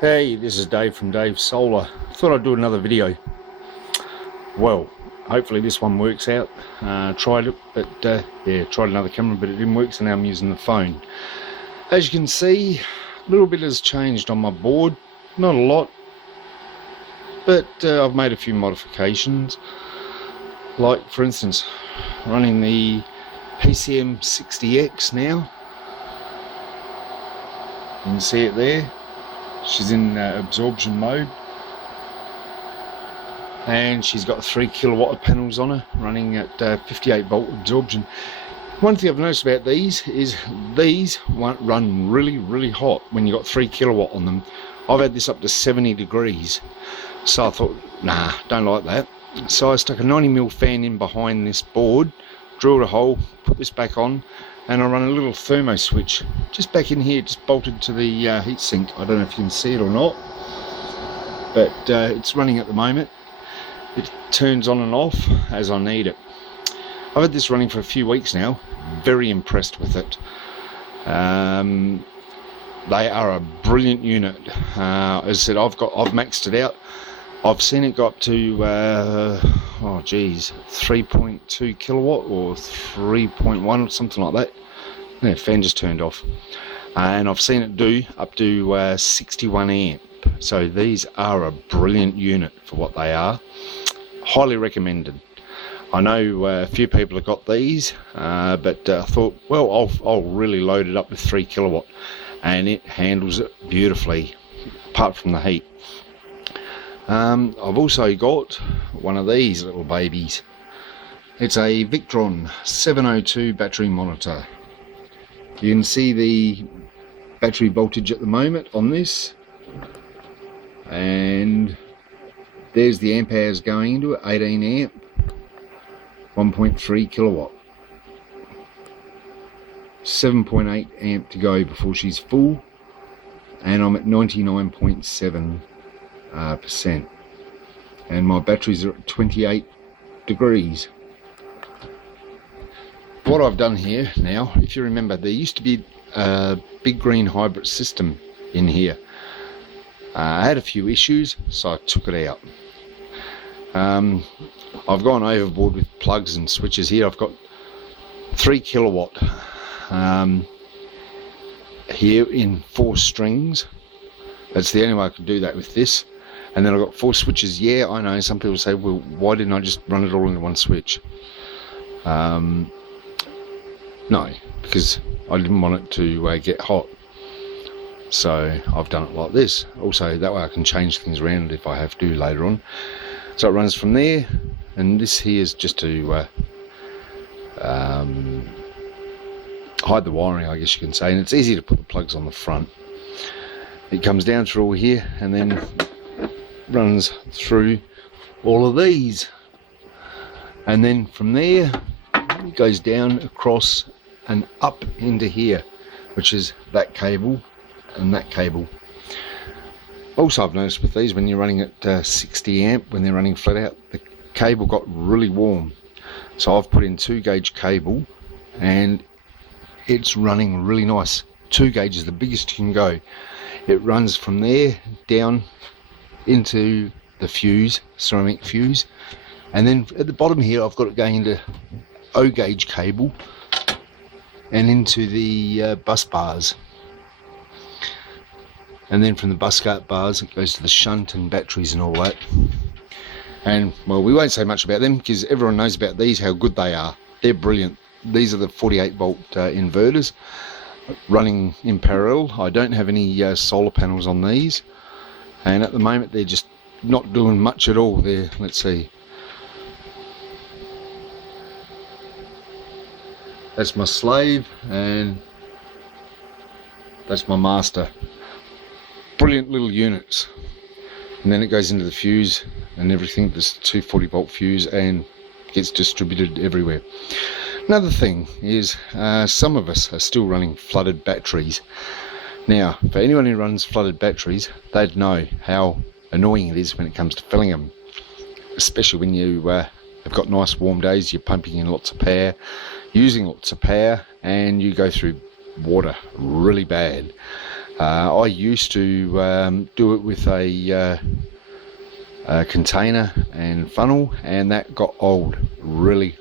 Hey, this is Dave from Dave Solar. Thought I'd do another video. Well, hopefully this one works out. Tried it, but tried another camera, but it didn't work, so now I'm using the phone. As you can see, a little bit has changed on my board. Not a lot, but I've made a few modifications. Like, for instance, running the PCM60X now. You can see it there. She's in absorption mode, and she's got 3 kilowatt of panels on her, running at 58 volt absorption. One thing I've noticed about these is these won't run really hot when you got 3 kilowatt on them. I've had this up to 70 degrees, so I thought, nah, don't like that. So I stuck a 90mm fan in behind this board, drilled a hole, put this back on, and I run a little thermo switch just back in here, just bolted to the heatsink. I don't know if you can see it or not, but it's running at the moment. It turns on and off as I need it. I've had this running for a few weeks now. Very impressed with it. They are a brilliant unit. As I said, I've maxed it out. I've seen it go up to 3.2 kilowatt or 3.1 or something like that. Yeah, fan just turned off. And I've seen it do up to 61 amp. So these are a brilliant unit for what they are. Highly recommended. I know a few people have got these, but I thought, well, I'll really load it up with 3 kilowatt, and it handles it beautifully, apart from the heat. I've also got one of these little babies. It's a Victron 702 battery monitor. You can see the battery voltage at the moment on this, and there's the amp hours going into it, 18 amp, 1.3 kilowatt, 7.8 amp to go before she's full, and I'm at 99.7%, and my batteries are at 28 degrees. What I've done here now, if you remember, there used to be a big green hybrid system in here. I had a few issues, so I took it out. I've gone overboard with plugs and switches here. I've got 3 kilowatt here in 4 strings. That's the only way I could do that with this. And then I've got 4 switches. Yeah, I know some people say, well, why didn't I just run it all into one switch? No, because I didn't want it to get hot. So I've done it like this. Also, that way I can change things around if I have to later on. So it runs from there, and this here is just to hide the wiring, I guess you can say. And it's easy to put the plugs on the front. It comes down through all here and then runs through all of these. And then from there, it goes down across and up into here, which is that cable and that cable. Also, I've noticed with these, when you're running at 60 amp, when they're running flat out, the cable got really warm. So I've put in 2 gauge cable, and it's running really nice. 2 gauge is the biggest you can go. It runs from there down into the fuse, ceramic fuse, and then at the bottom here I've got it going into O gauge cable and into the bus bars, and then from the bus bars it goes to the shunt and batteries and all that. And well, we won't say much about them because everyone knows about these, how good they are. They're brilliant. These are the 48 volt inverters running in parallel. I don't have any solar panels on these, and at the moment they're just not doing much at all there. Let's see, that's my slave and that's my master. Brilliant little units. And then it goes into the fuse and everything. This 240 volt fuse, and gets distributed everywhere. Another thing is some of us are still running flooded batteries. Now, for anyone who runs flooded batteries, they'd know how annoying it is when it comes to filling them, especially when you have got nice warm days, you're pumping in lots of power, using lots of power, and you go through water really bad. I used to do it with a container and funnel, and that got old really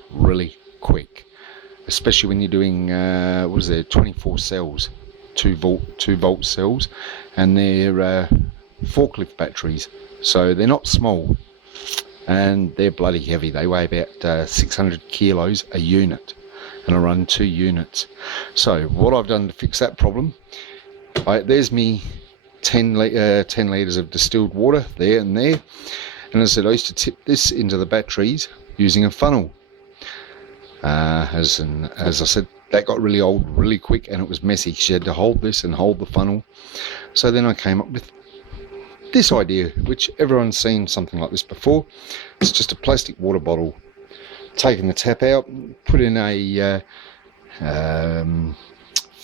quick, especially when you're doing 24 cells, 2 volt cells, and they're forklift batteries, so they're not small and they're bloody heavy. They weigh about 600 kilos a unit, and I run 2 units. So what I've done to fix that problem, there's me 10 litres of distilled water there and there, and as I said, I used to tip this into the batteries using a funnel. As I said, that got really old really quick, and it was messy. She had to hold this and hold the funnel. So then I came up with this idea, which everyone's seen something like this before. It's just a plastic water bottle, taking the tap out, put in a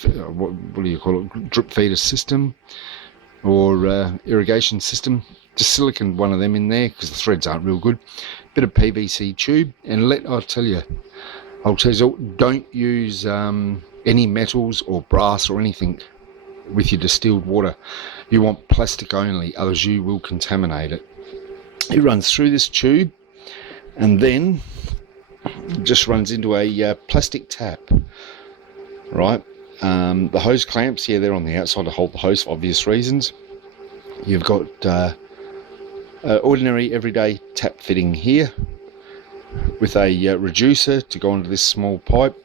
what do you call it, drip feeder system or irrigation system. Just silicone one of them in there because the threads aren't real good. Bit of PVC tube, and I'll tell you, don't use any metals or brass or anything with your distilled water. You want plastic only, otherwise you will contaminate it. It runs through this tube and then just runs into a plastic tap, right? The hose clamps, yeah, they're on the outside to hold the hose for obvious reasons. You've got ordinary everyday tap fitting here with a reducer to go onto this small pipe,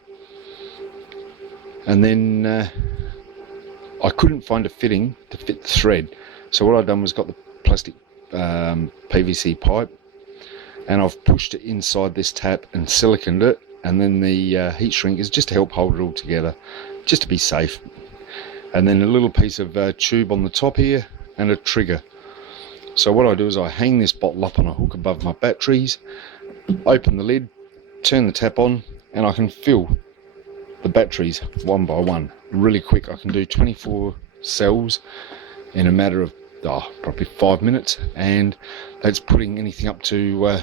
and then I couldn't find a fitting to fit the thread, so what I've done was got the plastic PVC pipe, and I've pushed it inside this tap and siliconed it, and then the heat shrink is just to help hold it all together, just to be safe. And then a little piece of tube on the top here and a trigger. So what I do is I hang this bottle up on a hook above my batteries, open the lid, turn the tap on, and I can fill the batteries one by one really quick. I can do 24 cells in a matter of probably 5 minutes, and that's putting anything up to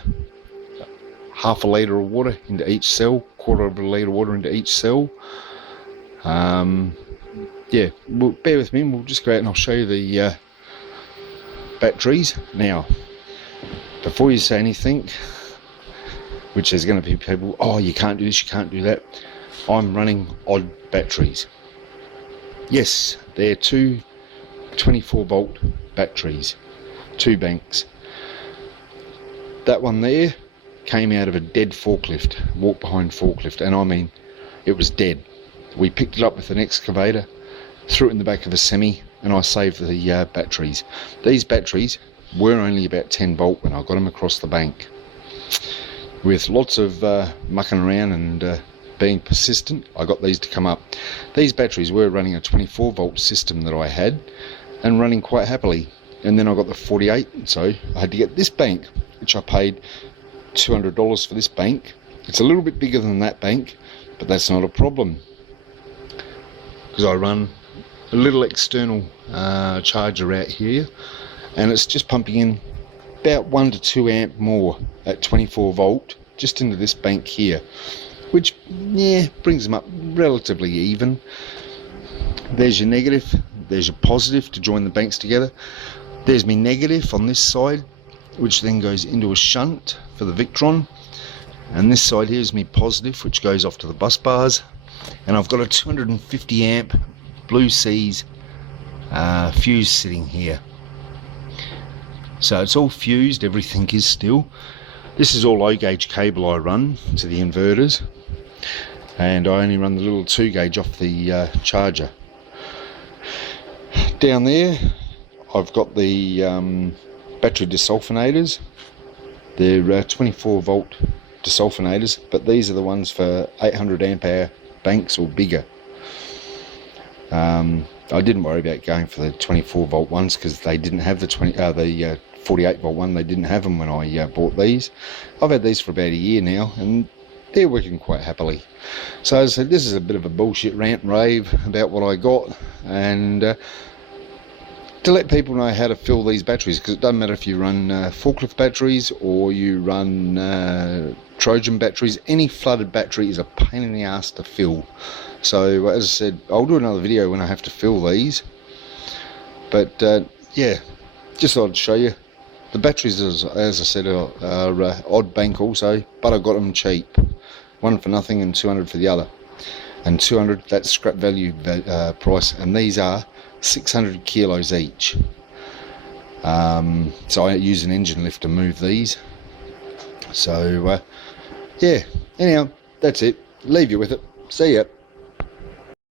half a litre of water into each cell, quarter of a litre of water into each cell. Yeah, well, bear with me, and we'll just go out and I'll show you the batteries. Now, before you say anything, which there's going to be people, oh, you can't do this, you can't do that, I'm running odd batteries. Yes, they're 2 24 volt batteries, 2 banks. That one there came out of a dead forklift, walk behind forklift, and I mean, it was dead. We picked it up with an excavator, threw it in the back of a semi, and I saved the batteries. These batteries were only about 10 volt when I got them across the bank. With lots of mucking around and being persistent, I got these to come up. These batteries were running a 24 volt system that I had, and running quite happily. And then I got the 48, so I had to get this bank, which I paid $200 for this bank. It's a little bit bigger than that bank, but that's not a problem, because I run a little external charger out here, and it's just pumping in about 1 to 2 amp more at 24 volt just into this bank here, which, yeah, brings them up relatively even. There's your negative, there's your positive to join the banks together. There's my negative on this side, which then goes into a shunt for the Victron, and this side here is my positive, which goes off to the bus bars. And I've got a 250 amp Blue Seas fuse sitting here, so it's all fused, everything is still. This is all low gauge cable I run to the inverters, and I only run the little 2 gauge off the charger. Down there I've got the battery desulfonators. They're 24 volt desulfonators, but these are the ones for 800 amp hour banks or bigger. I didn't worry about going for the 24 volt ones because they didn't have the 48 volt one. They didn't have them when I bought these. I've had these for about a year now, and they're working quite happily. So as I said, this is a bit of a bullshit rant and rave about what I got, and to let people know how to fill these batteries, because it doesn't matter if you run forklift batteries or you run Trojan batteries. Any flooded battery is a pain in the ass to fill. So as I said, I'll do another video when I have to fill these. But yeah, just thought I'd show you. The batteries, as I said, are odd bank also, but I got them cheap. One for nothing and 200 for the other. And 200, that's scrap value price, and these are 600 kilos each. So I use an engine lift to move these. So yeah, anyhow, that's it. Leave you with it. See ya.